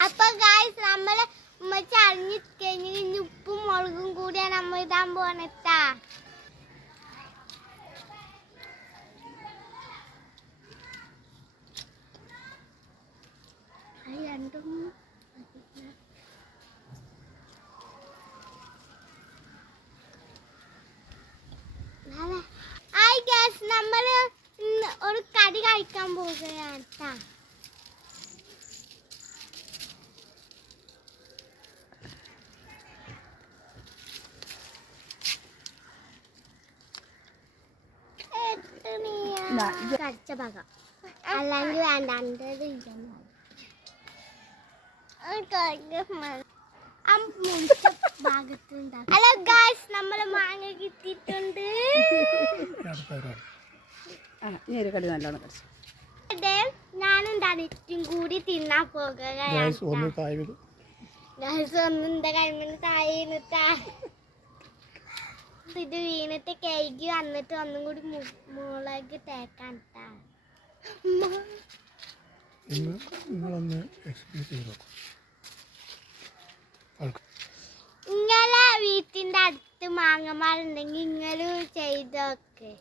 അപ്പൊ ഗായ്സ് നമ്മൾ ഉമ്മച്ച അറിഞ്ഞു കഴിഞ്ഞ് ഉപ്പും മുളകും കൂടിയാണ് നമ്മൾ ഇടാൻ പോണട്ടാ രണ്ടും നമ്മൾ ഒരു കടി കഴിക്കാൻ പോവുകയാണ് ട്ടാ. ദാ, ഇത് കടിച്ച ഭാഗം. അല്ലെങ്കിൽ വേണ്ട ഭാഗത്തുണ്ടാകും ഹലോ ഗായ്സ് നമ്മൾ മാങ്ങ കിട്ടിയിട്ടുണ്ട്. ആ ഇനി ഒരു കടി നല്ലോണം കടിച്ചു ഇത് ഞാനും തനിച്ചും കൂടി തിന്നാൻ പോകുകയാണ് ഒന്നിന്റെ താഴെ ഇത് വീണിട്ട് വന്നിട്ട് ഒന്നും കൂടി മുളക് തേക്കാൻ ഇങ്ങളെ വീട്ടിന്റെ അടുത്ത് മാങ്ങമാരുണ്ടെങ്കിൽ ഇങ്ങനെ ചെയ്തൊക്കെ